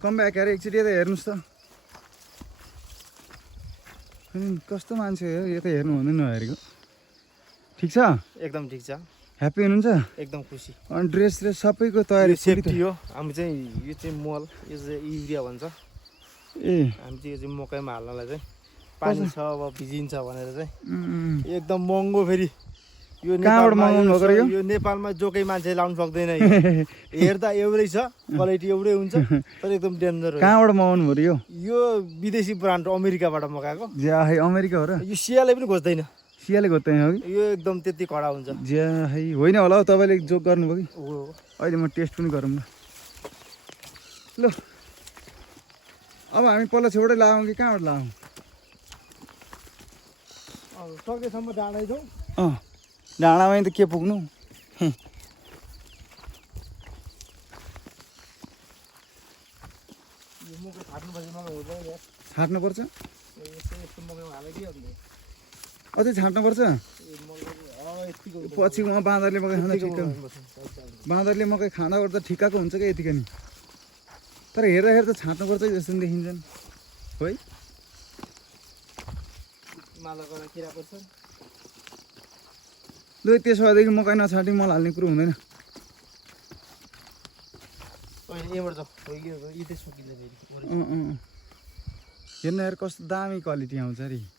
come back अरे एकचोटि यता हेर्नुहोस् त कस्तो मान्छे हो यो त हेर्नु हुँदैन नहेरेको ठिक छ एकदम ठिक छ ह्याप्पी हुनुहुन्छ एकदम खुसी अनि ड्रेस सबैको तयारी सेफ्टी हो हामी चाहिँ यो चाहिँ मल यो चाहिँ युरिया भन्छ ए हामी चाहिँ यो चाहिँ मकैमा हाल्नलाई चाहिँ पानी छ अब भिजिन्छ भनेर चाहिँ एकदम महँगो फेरि यो कहाँबाट मगाउनु भएको यो नेपालमा जोकै मान्छे लाउनु सक्दैन हेर्दा एउटै छ क्वालिटी एउटै हुन्छ तर एकदम डेन्जर हो कहाँबाट मगाउनु भयो यो विदेशी ब्रान्ड अमेरिकाबाट मगाएको ज्या है अमेरिका हो र यो सियाले पनि खोज्दैन सियाले खोज्दैन हो कि यो एकदम त्यति कडा हुन्छ ज्या है होइन होला हौ तपाईँले जोक गर्नुभयो कि हो अहिले म टेस्ट पनि गरौँ ल अब हामी पल्लो छेउटै लगाउँ कि कहाँबाट लगाउँ सकेसम्म डाँडै छौँ अँ डाँडामा त के पुग्नु छाट्नुपर्छ अझै छाट्नुपर्छ पछि उहाँ बाँदरले मकै खाँदा ठिक्क बाँदरले मकै खाँदा ओर्दा ठिक्काको हुन्छ क्या यतिका नि तर हेर्दा हेर्दा छाट्नुपर्छ जस्तो नि देखिन्छन् है लु त्यसो भएदेखि मकै नछाटी मल हाल्ने कुरो हुँदैन हेर्नु हेर कस्तो दामी क्वालिटी आउँछ अरे